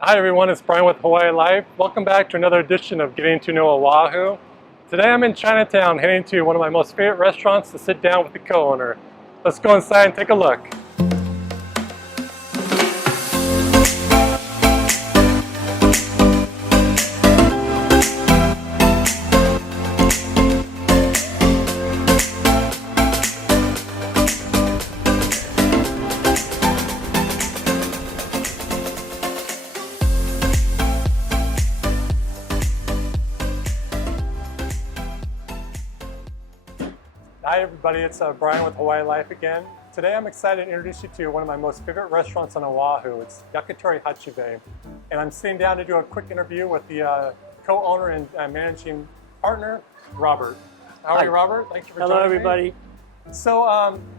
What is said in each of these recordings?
Hi everyone, it's Brian with Hawaii Life. Welcome back to another edition of Getting to Know Oahu. Today I'm in Chinatown heading to one of my most favorite restaurants to sit down with the co-owner. Let's go inside and take a look. Hi everybody, it's Brian with Hawaii Life again. Today I'm excited to introduce you to one of my most favorite restaurants on Oahu. It's Yakitori Hachibei. And I'm sitting down to do a quick interview with the co-owner and managing partner, Robert. How are you, Robert? Thank you for joining me. Hello everybody. So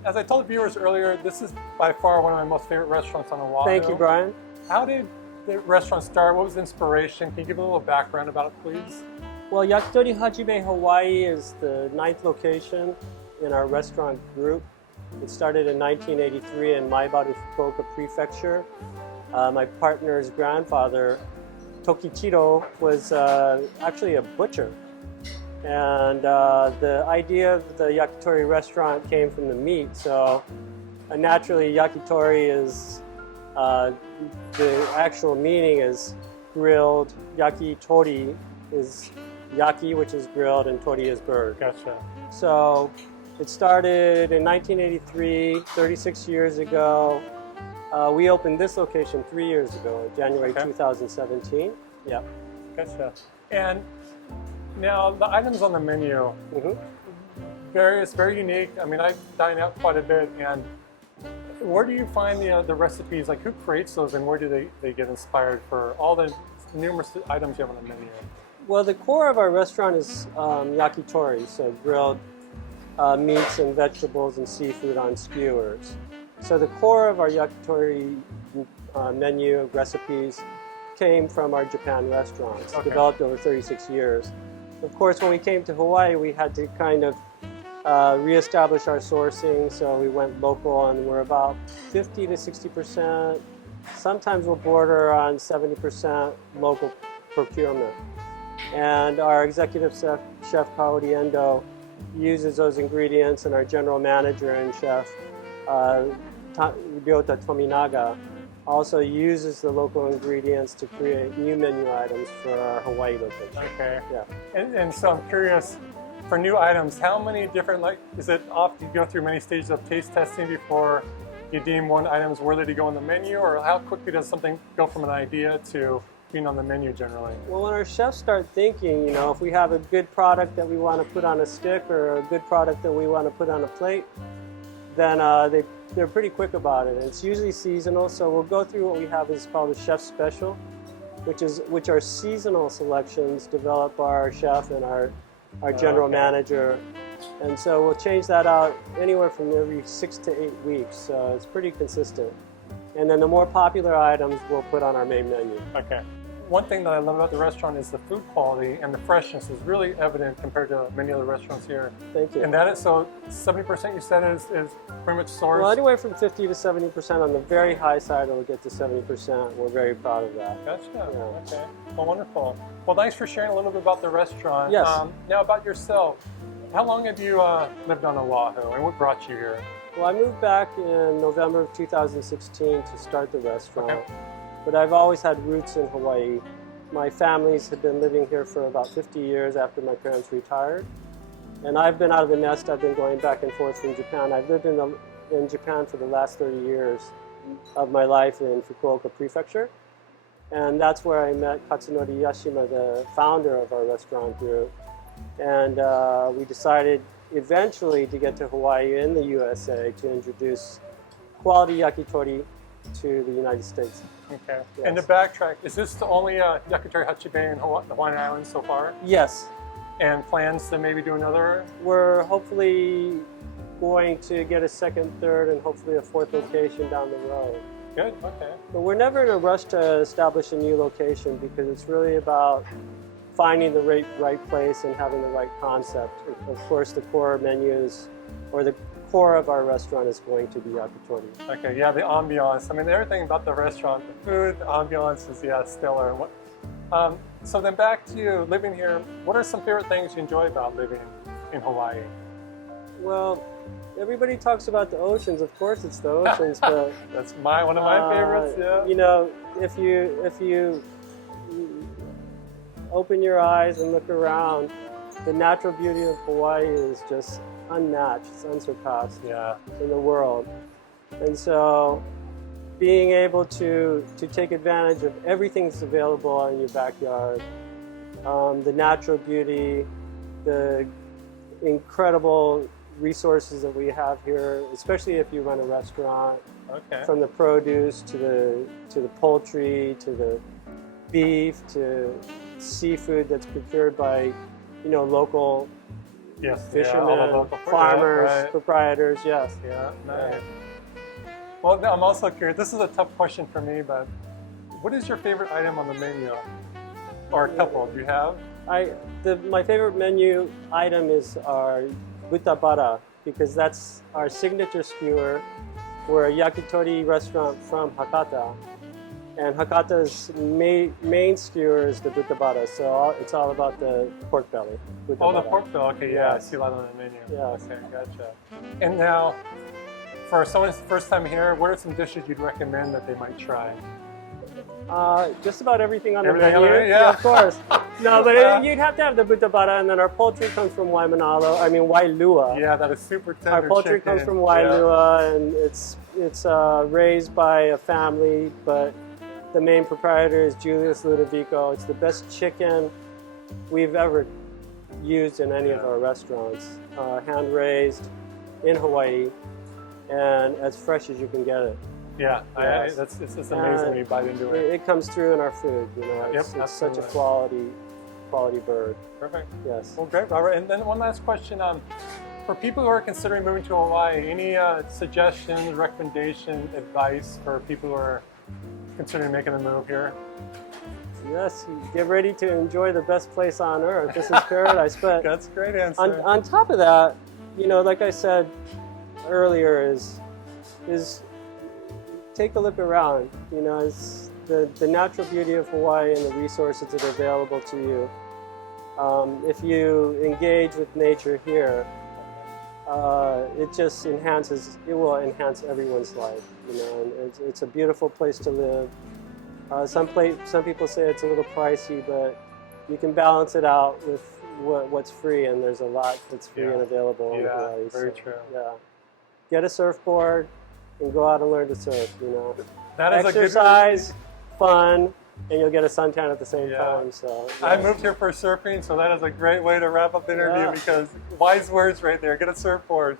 as I told the viewers earlier, this is by far one of my most favorite restaurants on Oahu. Thank you, Brian. How did the restaurant start? What was the inspiration? Can you give a little background about it, please? Well, Yakitori Hachibei Hawaii is the 9th location in our restaurant group. It started in 1983 in Maebaru, Fukuoka Prefecture. My partner's grandfather, Tokichiro, was actually a butcher. And the idea of the yakitori restaurant came from the meat. So naturally, yakitori is, the actual meaning is grilled. Yakitori is yaki, which is grilled, and tori is bird. Gotcha. So it started in 1983, 36 years ago. We opened this location 3 years ago, January 2017. Yeah. Gotcha. And now the items on the menu, very unique. I mean, I dine out quite a bit, and where do you find the recipes? Like, who creates those, and where do they get inspired for all the numerous items you have on the menu? Well, the core of our restaurant is yakitori, so grilled meats and vegetables and seafood on skewers. So the core of our yakitori menu recipes came from our Japan restaurants, developed over 36 years. Of course, when we came to Hawaii, we had to kind of reestablish our sourcing, so we went local, and we're about 50 to 60%. Sometimes we'll border on 70% local procurement. And our executive chef, Kaori Endo, uses those ingredients, and our general manager and chef, Ryota Tominaga, also uses the local ingredients to create new menu items for our Hawaii location. Okay. Yeah. And so I'm curious, for new items, how many different, is it often you go through many stages of taste testing before you deem one item is worthy to go on the menu, or how quickly does something go from an idea to being on the menu generally? Well, when our chefs start thinking, if we have a good product that we want to put on a stick or a good product that we want to put on a plate, then they're pretty quick about it. And it's usually seasonal, so we'll go through what we have is called a chef special, which are seasonal selections developed by our chef and our general manager. And so we'll change that out anywhere from every 6 to 8 weeks, so it's pretty consistent. And then the more popular items we'll put on our main menu. Okay. One thing that I love about the restaurant is the food quality, and the freshness is really evident compared to many other restaurants here. Thank you. And that is, so 70% you said is pretty much sourced? Well, anywhere from 50 to 70%. On the very high side, it'll get to 70%. We're very proud of that. Gotcha. Yeah. Okay. Well, wonderful. Well, thanks for sharing a little bit about the restaurant. Yes. Now about yourself. How long have you lived on Oahu, and what brought you here? Well, I moved back in November of 2016 to start the restaurant. Okay. But I've always had roots in Hawaii. My families have been living here for about 50 years after my parents retired. And I've been out of the nest. I've been going back and forth from Japan. I've lived in Japan for the last 30 years of my life in Fukuoka Prefecture. And that's where I met Katsunori Yashima, the founder of our restaurant group. And we decided eventually to get to Hawaii in the USA to introduce quality yakitori to the United States. Okay. Yes. And to backtrack, is this the only Yakitori Hachibei in the Hawaiian Islands so far? Yes. And plans to maybe do another? We're hopefully going to get a second, third, and hopefully a fourth location down the road. Good, okay. But we're never in a rush to establish a new location because it's really about finding the right place and having the right concept. Of course, the core menus or the core of our restaurant is going to be yakitori. Okay, yeah, the ambiance. I mean, everything about the restaurant, the food, the ambiance is, yeah, stellar. So then back to you living here, what are some favorite things you enjoy about living in Hawaii? Well, everybody talks about the oceans. Of course, it's the oceans, but That's one of my favorites. Yeah. you know, if you open your eyes and look around, the natural beauty of Hawaii is just unmatched. It's unsurpassed Yeah. in the world, and so being able to take advantage of everything that's available in your backyard, the natural beauty, the incredible resources that we have here, especially if you run a restaurant, Okay. from the produce to the poultry to the beef to seafood that's procured by local Yes. fishermen, Yeah, all the local food, farmers, yeah, right. proprietors. Yes. Yeah, nice. Well, I'm also curious. This is a tough question for me, but what is your favorite item on the menu, or a couple? Do you have? My favorite menu item is our butabara, because that's our signature skewer. We're a yakitori restaurant from Hakata, and Hakata's main skewer is the butabara, so it's all about the pork belly. Oh, the butabara. pork belly. Okay, yeah, I Yes. see a lot on the menu. Yes. Okay, gotcha. And now, for someone's first time here, what are some dishes you'd recommend that they might try? Just about everything on the Everything menu. on the menu, yeah. Of course. No, but you'd have to have the butabara, and then our poultry comes from Wailua. Yeah, that is super tender. Our poultry comes chicken. from Wailua, and it's raised by a family, but the main proprietor is Julius Ludovico. It's the best chicken we've ever used in any of our restaurants. Hand raised in Hawaii, and as fresh as you can get it. Yeah, Yes. it's amazing when you bite into it. It comes through in our food. Yep, It's such a absolutely. quality bird. Perfect. Yes. Well, great, Robert. And then one last question. For people who are considering moving to Hawaii, any suggestions, recommendation, advice for people who are considering making the move here? Yes, get ready to enjoy the best place on earth. This is paradise. But That's a great answer. on top of that, like I said earlier, is take a look around. It's the natural beauty of Hawaii and the resources that are available to you. If you engage with nature here, it just it will enhance everyone's life. And it's a beautiful place to live. Some people say it's a little pricey, but you can balance it out with what's free, and there's a lot that's free and available in Hawaii. Very true. Yeah, get a surfboard and go out and learn to surf. That is Exercise, fun, and you'll get a suntan at the same time. So I moved here for surfing, so that is a great way to wrap up the interview because wise words right there. Get a surfboard.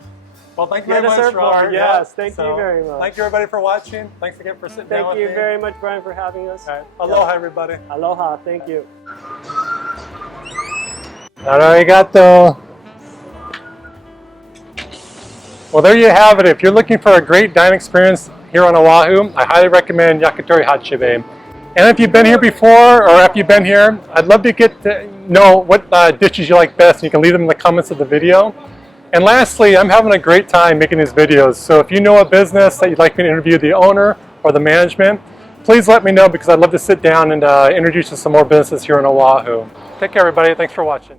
Well, thank you very much, Robert. Yes, thank you very much. Thank you, everybody, for watching. Thanks again for sitting down with me. Thank you very much, Brian, for having us. All right. Aloha, everybody. Aloha. Thank you. Arigato. Well, there you have it. If you're looking for a great dining experience here on Oahu, I highly recommend Yakitori Hachibei. And if you've been here before, or if you've been here, I'd love to get to know what dishes you like best. You can leave them in the comments of the video. And lastly, I'm having a great time making these videos. So if you know a business that you'd like me to interview the owner or the management, please let me know because I'd love to sit down and introduce you to some more businesses here in Oahu. Take care, everybody. Thanks for watching.